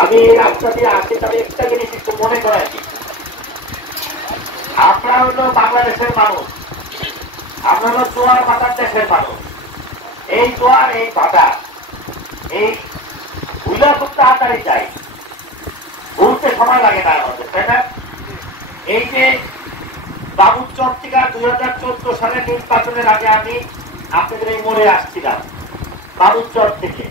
আমি এই রাস্তা দিয়ে আসি, তবে একটা জিনিস একটু মনে করাই, আমরা হলো বাংলাদেশের মানুষ, আমরা হলো জোয়ার ভাটার দেশের মানুষ। এই জোয়ার, এই ভাটা, এই ভুলা খুব তাড়াতাড়ি চাই, ভুলতে সময় লাগে না আমাদের, তাই না? এই যে বাবুচর থেকে 2014 সালের নির্বাচনের আগে আমি আপনাদের এই মোড়ে আসছিলাম বাবুচর থেকে।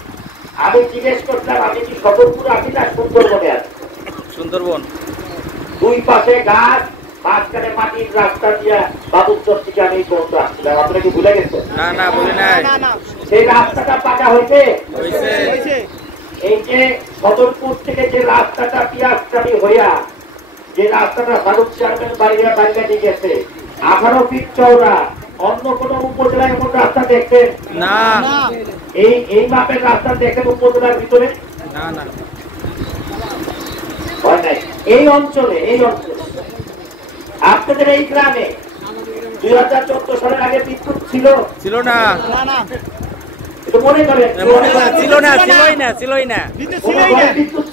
আমি জিজ্ঞেস করলাম, আমি কি সদরপুরে আছি না সুন্দরবনে আছি? সুন্দরবন। দুই পাশে গাছ, মাঝখানে মাটির রাস্তা দিয়ে বাবুচর থেকে আমি পর্যন্ত আসছিলাম। আপনারা কি ভুলে গেছেন? না না, বলি নাই। সেই রাস্তাটা পাকা হয়েছে। এই যে সদরপুর থেকে যে রাস্তাটা পিয়াজটারি হইয়া, যে রাস্তাটা ফারুক চেয়ারম্যান বাড়িয়া বাড়িয়া নিয়ে গেছে 18 ফিট চওড়া, অন্য কোন উপজেলায় এমন রাস্তা দেখছেন? না। এই মাপের রাস্তা দেখেন উপজেলার ভিতরে? না না, এই অঞ্চলে আপনাদের এই গ্রামে 2014 সালের আগে বিদ্যুৎ ছিল? ছিল না। মনে করেন ছিল না, বিদ্যুৎ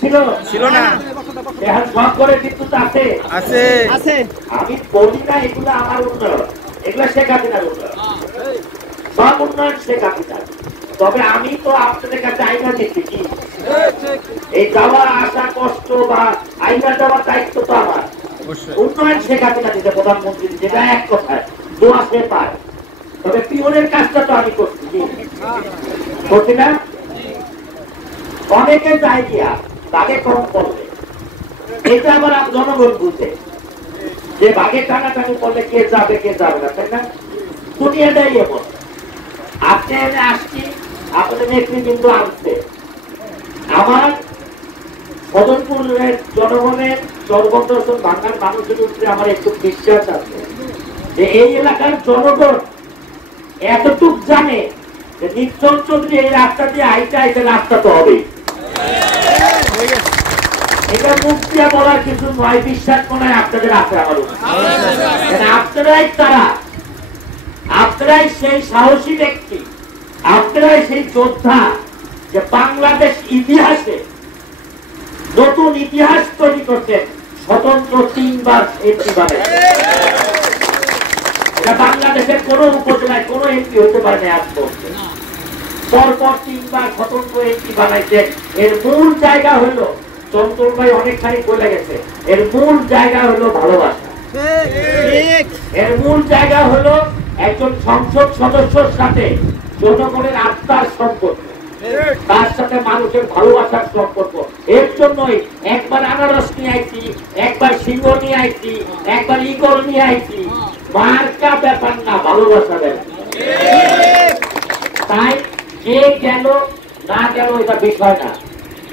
ছিল না। এখন সব করে বিদ্যুৎ আছে। আমি বলি না এগুলো আমার উন্নয়ন, এগুলো শেখ হাসিনার উন্নয়ন, সব উন্নয়ন শেখ হাসিনার। তবে আমি তো আপনাদের কাছে আইনা দিচ্ছি কি, এই যাওয়া আসা কষ্ট বা আইনা দেওয়ার দায়িত্ব তো আমার। উন্নয়ন শেখ হাসিনা দিতে, প্রধানমন্ত্রী যেটা এক কথায় দোয়া সে পায়। তবে পিওনের কাজটা তো আমি করছি না। অনেকে যায় গিয়া বাঘে কম করলে, এটা আবার জনগণ বুঝে যে বাঘে টানাটানি করলে কে যাবে কে যাবে না, তাই না? দুনিয়াটাই এমন। আপনি এনে আসছি, আপনাদের নেতৃবৃন্দ আসছে। আমার সদরপুরের জনগণের সর্বদর্শন বাংলার মানুষের উপরে আমার একটু বিশ্বাস আছে যে এই এলাকার জনগণ এতটুক জানে যে নির্জন চৌধুরী এই রাস্তা দিয়ে আইতে রাস্তা তো হবে। এটা মুখ দিয়ে বলার কিছু নয়, বিশ্বাস মনে হয় আপনাদের আছে আমার উপর। আপনারাই তারা, আপনারাই সেই সাহসী ব্যক্তি, আপনারাই সেই যোদ্ধা যে বাংলাদেশ ইতিহাসে নতুন ইতিহাস তৈরি করছেন। স্বতন্ত্র 3 বার এমপি বানায়, এটা বাংলাদেশের কোন উপজেলায় কোন এমপি হতে পারে না। আজ পরপর 3 বার স্বতন্ত্র এমপি বানাইছেন। এর মূল জায়গা হলো, চঞ্চল ভাই অনেকখানি বলে গেছে, এর মূল জায়গা হলো ভালোবাসা। এর মূল জায়গা হলো একজন সংসদ সদস্যর সাথে জনগণের আত্মার সম্পর্ক, তার সাথে মানুষের ভালোবাসার সম্পর্ক। এর জন্যই একবার আনারস নিয়ে আইছি, একবার সিংহ নিয়ে আইছি, একবার ইগল নিয়ে আইছি। মার্কা ব্যাপার না, ভালোবাসা ব্যাপার। তাই কে গেল না গেল এটা বিষয় না,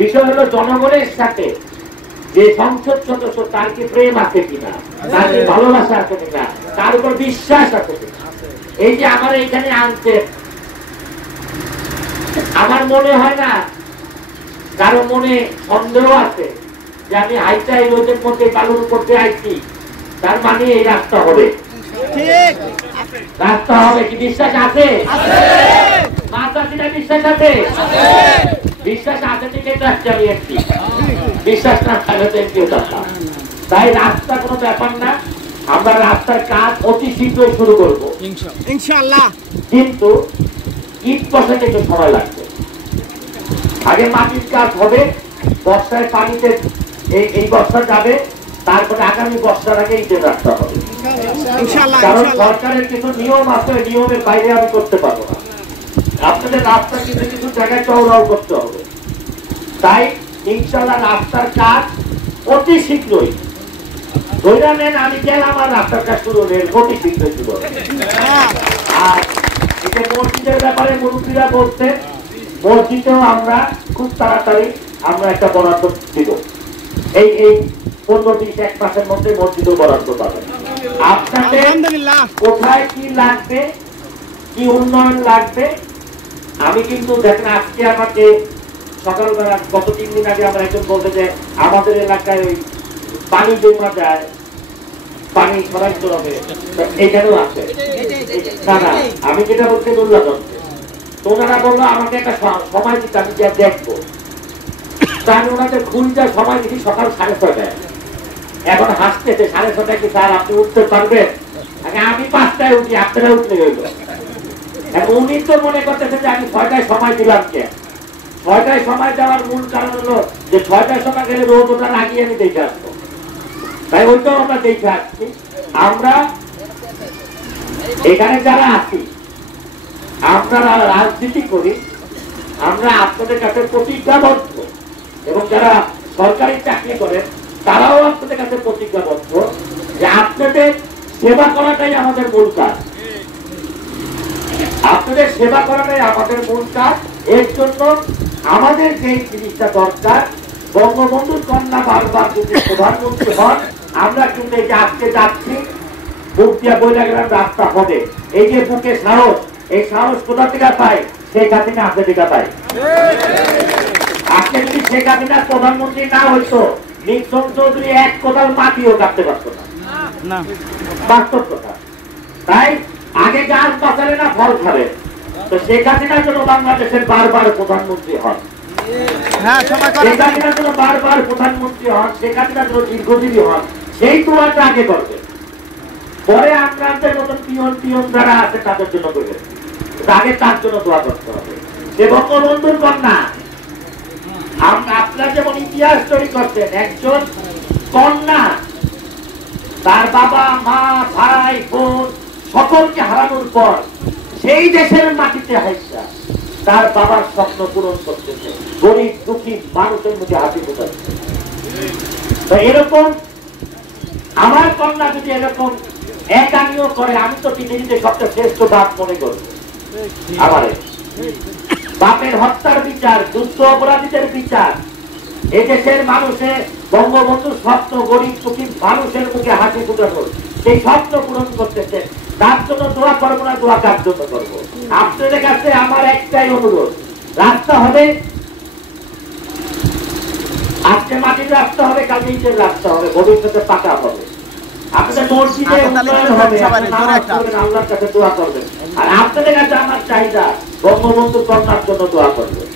বিষয় হলো জনগণের সাথে যে সংসদ সদস্য তার কি প্রেম আছে কিনা, তার কি ভালোবাসা আছে কিনা, তার উপর বিশ্বাস আছে কিনা। এই যে আমার এইখানে আনছে, আমার মনে হয় না কারো মনে সন্দেহ আছে যে আমি হাইটা এই রোদের মধ্যে বালুর করতে আইছি, তার মানে এই রাস্তা হবে। রাস্তা হবে কি বিশ্বাস আছে? বিশ্বাস আছে? বিশ্বাস আছে থেকে চালিয়েছি, বিশ্বাস না থাকলে তো কেউ থাকতাম। তাই রাস্তা কোনো ব্যাপার না, আমরা রাস্তার কাজ অতি শীঘ্রই শুরু করবো ইনশাআল্লাহ। কিন্তু ইট বসাতে একটু সময় লাগবে। আগে মাটির কাজ হবে, বর্ষায় পানিতে এই বর্ষা যাবে, তারপরে আগামী বর্ষার আগে ইটের রাস্তা হবে। কারণ সরকারের কিছু নিয়ম আছে, নিয়মের বাইরে আমি করতে পারবো না। আপনাদের রাস্তা কিছু কিছু জায়গায় চওড়াও করতে হবে। তাই ইনশাআল্লাহ রাস্তার কাজ অতি শীঘ্রই, ধৈর্য নেন, আমি গেলাম আমার রাস্তার কাজ শুরু হলে অতি শীঘ্রই শুরু হবে। আর এটা মসজিদের ব্যাপারে মুরব্বীরা বলছে, মসজিদেও আমরা খুব তাড়াতাড়ি আমরা একটা বরাদ্দ দিব। এই 15-20 মাসের মধ্যে মসজিদও বরাদ্দ পাবেন। আপনাদের কোথায় কি লাগবে, কি উন্নয়ন লাগবে, আমি কিন্তু দেখেন আজকে আমাকে সকালবেলা গত 3 দিন আগে আমরা একজন বলতে যে আমাদের এলাকায় ওই পানি জমা যায়, পানি সরাইতে হবে, এইখানেও আছে না। আমি যেটা বলতে বললাম, তোমরা বললো আমাকে একটা সময় দিতে, আমি যা দেখবো। তা আমি ওনাদের খুঁজতে সময় দিচ্ছি সকাল 6:30। এখন হাসতেছে 6:30 কি স্যার আপনি উঠতে পারবেন? আমি 5টায় উঠি, আপনারা উঠলে হইল। এখন উনি তো মনে করতেছে যে আমি 6টায় সময় দিলাম কে? 6টায় সময় দেওয়ার মূল কারণ হলো যে 6টায় সময় গেলে রোদ ওঠার আগে আমি দেখে আসবো, তাই ওইটাও আমরা দেখে আসছি। আমরা এখানে যারা আছি, আমরা রাজনীতি করি, আমরা আপনাদের কাছে প্রতিজ্ঞাবদ্ধ, এবং যারা সরকারি চাকরি করেন তারাও আপনাদের কাছে প্রতিজ্ঞাবদ্ধ যে আপনাদের সেবা করাটাই আমাদের মূল কাজ। আপনাদের সেবা করাটাই আমাদের মূল কাজ। এর জন্য আমাদের যে জিনিসটা দরকার, বঙ্গবন্ধুর কন্যা বারবার যদি প্রধানমন্ত্রী হন, আমরা কিন্তু এই যে আজকে যাচ্ছি বুক দিয়ে বইলা গেলাম রাস্তা হবে, এই যে বুকে সাহস, এই সাহস কোথা থেকে পাই? শেখ হাসিনা আছে থেকে পাই। আজকে যদি শেখ হাসিনা প্রধানমন্ত্রী না হইতো, নিক্সন চৌধুরী এক কোদাল মাটিও কাটতে পারতো না, বাস্তব কথা। তাই আগে গাছ বাঁচালে না ফল খাবে। তো শেখ হাসিনার জন্য বাংলাদেশের বারবার প্রধানমন্ত্রী হন, শেখ হাসিনার জন্য বারবার প্রধানমন্ত্রী হন, শেখ হাসিনার জন্য দীর্ঘজীবী হন, সেই দোয়াটা আগে করবে। পরে আক্রান্তের মতন পিয়ন যারা আছে তাদের জন্য করবে, আগে তার জন্য দোয়া করতে হবে। সে বঙ্গবন্ধুর কন্যা। আপনারা যেমন ইতিহাস তৈরি করছেন, একজন কন্যা তার বাবা মা ভাই বোন সকলকে হারানোর পর সেই দেশের মাটিতে হাইসা তার বাবার স্বপ্ন পূরণ করতেছে, গরিব দুঃখী মানুষের মধ্যে হাসি ফোটাচ্ছে। তো এরকম আমার কন্যা যদি এরকম একানিও করে, আমি তো পৃথিবীতে সবচেয়ে শ্রেষ্ঠ বাপ মনে করব। আমার বাপের হত্যার বিচার, যুদ্ধ অপরাধীদের বিচার, এই দেশের মানুষের বঙ্গবন্ধুর স্বপ্ন, গরিব দুঃখী মানুষের মুখে হাসি ফুটানো, সেই স্বপ্ন পূরণ করতেছে। তার জন্য দোয়া করবো না, দোয়া কার জন্য করবো? আপনাদের কাছে আমার একটাই অনুরোধ, রাস্তা হবে, আজকে মাটির রাস্তা হবে, কাল ইটের রাস্তা হবে, ভবিষ্যতে পাকা হবে। আপনাদের মসজিদে উন্নয়ন হবে, আল্লাহর কাছে দোয়া করবেন। আর আপনাদের কাছে আমার চাহিদা, বঙ্গবন্ধু কন্যার জন্য দোয়া করবেন।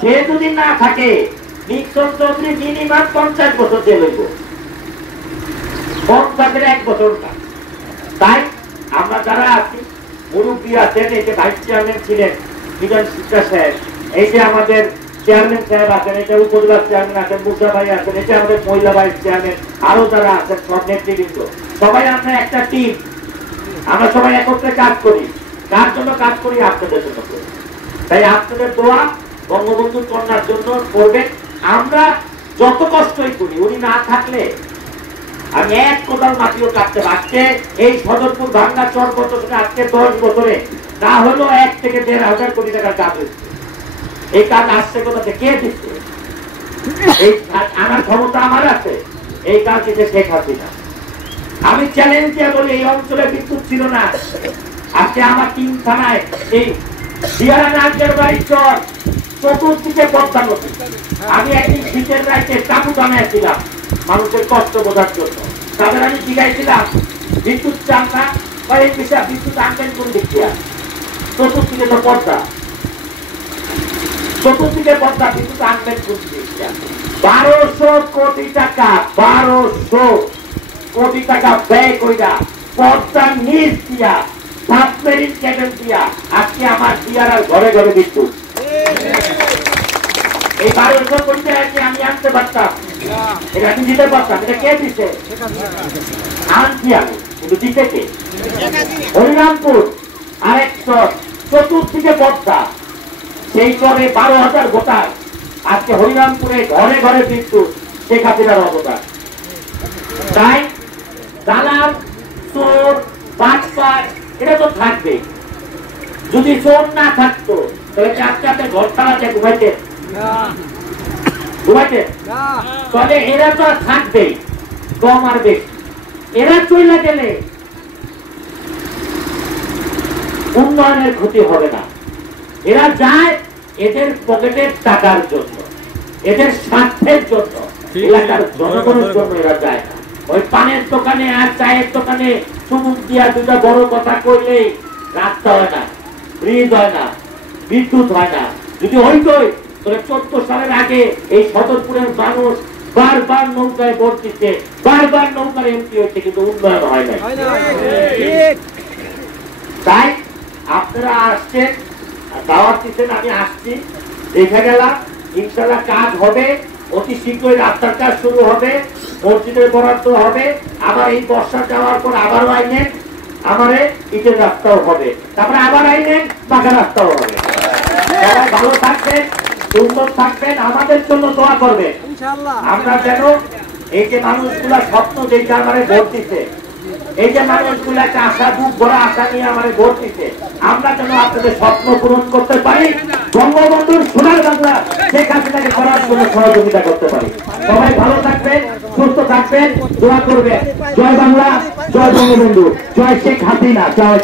সে যদি না থাকে, নিক্সন চৌধুরী মিনিমাম 50 বছর জেল হইব, 50-এর 1 বছর না। তাই আমরা যারা আছি, মুরব্বী আছেন, এই যে ভাইস চেয়ারম্যান ছিলেন মিজান শিক্ষা সাহেব, এই যে আমাদের চেয়ারম্যান সাহেব আছেন, এটা উপজেলার চেয়ারম্যান আছেন, মুসা ভাই আছেন, এটা আমাদের মহিলা ভাইস চেয়ারম্যান, আরো যারা আছেন সব নেতৃবৃন্দ, সবাই আমরা একটা টিম, আমরা সবাই একত্রে কাজ করি। কার জন্য কাজ করি? আপনাদের জন্য করি। তাই আপনাদের দোয়া বঙ্গবন্ধুর কন্যার জন্য করবেন। আমরা যত কষ্টই করি, উনি না থাকলে আমি 1 কোদাল মাটিও কাটতে পারছে। এই সদরপুর ভাঙ্গা চর বছরে আজকে 10 বছরে না হলো 1 থেকে 1,500 কোটি টাকার কাজ হচ্ছে। এই কাজ আসছে কোথা থেকে? কে দিচ্ছে? এই আমার ক্ষমতা আমার আছে, এই কাজ দিতে শেখ হাসিনা। আমি চ্যালেঞ্জ দিয়ে বলি, এই অঞ্চলে বিদ্যুৎ ছিল না, আজকে আমার 3 থানায় এই দিয়ারা নাচের বাড়ির চর চতুর্দিকে পদ্মা নদী। আমি একদিন শীতের রাইতে টাকু বানাইছিলাম মানুষের কষ্ট বোঝার জন্য। তাদের আমি জিজ্ঞাসিলাম, বিদ্যুৎ চান না? এই বিষয়ে বিদ্যুৎ আনবেন কোন দিক দিয়ে? চতুর্দিকে তো পদ্মা, চতুর্দিকে পদ্মা, বিদ্যুৎ আনবেন কোন দিক দিয়ে? 1200 কোটি টাকা, 1200 কোটি টাকা ব্যয় কইরা পদ্মার নিচ দিয়া, সাবমেরিন কেবল দিয়া আজকে আমার দিয়ারার ঘরে ঘরে বিদ্যুৎ। এই 1200 কোটি টাকা কি আমি আনতে পারতাম? এটা আমি দিতে পারতাম? এটা কে দিচ্ছে? আনছি আমি, কিন্তু দিতে কে? হরিরামপুর আরেক চর, চতুর্দিকে পদ্মা, সেই চরে 12,000 ভোটার। আজকে হরিরামপুরে ঘরে ঘরে বিদ্যুৎ, শেখ হাসিনার অবদান। তাই দালাল, চোর, বাটপার এটা তো থাকবে। যদি চোর না থাকতো তাহলে আজকে আপনি ঘর তালাতে ঘুমাইতেন? তাহলে এরা তো থাকবেই, কম আর বেশি। এরা চলে গেলে উন্নয়নের ক্ষতি হবে না। এরা যায় এদের পকেটের টাকার জন্য, এদের স্বার্থের জন্য, এলাকার জনগণের জন্য এরা যায় না। ওই পানের দোকানে আর চায়ের দোকানে চুমুক দিয়া 2টা বড় কথা কইলেই রাস্তা হয় না, ব্রিজ হয় না, বিদ্যুৎ হয় না। যদি হইতোই তাহলে 14 সালের আগে এই সদরপুরের মানুষ বারবার নৌকায় ভোট দিচ্ছে, বারবার নৌকার এমপি হচ্ছে, কিন্তু উন্নয়ন হয় না। তাই আপনারা আসছেন, দাওয়াত দিচ্ছেন, আমি আসছি, দেখে গেলাম, ইনশাল্লাহ কাজ হবে, অতি শীঘ্রই রাস্তার কাজ শুরু হবে, মসজিদের বরাদ্দ হবে, আবার এই বর্ষা যাওয়ার পর আবারও আইনেন, আমারে ইটের রাস্তাও হবে, তারপরে আবার আইনেন পাকা রাস্তাও হবে। সবাই ভালো থাকবেন, সুন্দর থাকবেন, আমাদের জন্য দোয়া করবেন। আমরা যেন এই যে মানুষগুলা স্বপ্ন দেখে আমারে ভোট দিতে, এই যে মানুষগুলো একটা আশা, বুক ভরা আশা নিয়ে আমাদের ভোট দিতে, আমরা যেন আপনাদের স্বপ্ন পূরণ করতে পারি, বঙ্গবন্ধুর সোনার বাংলা শেখ হাসিনাকে করার জন্য সহযোগিতা করতে পারি। সবাই ভালো থাকবেন, সুস্থ থাকবেন, দোয়া করবেন। জয় বাংলা, জয় বঙ্গবন্ধু, জয় শেখ হাসিনা, জয়।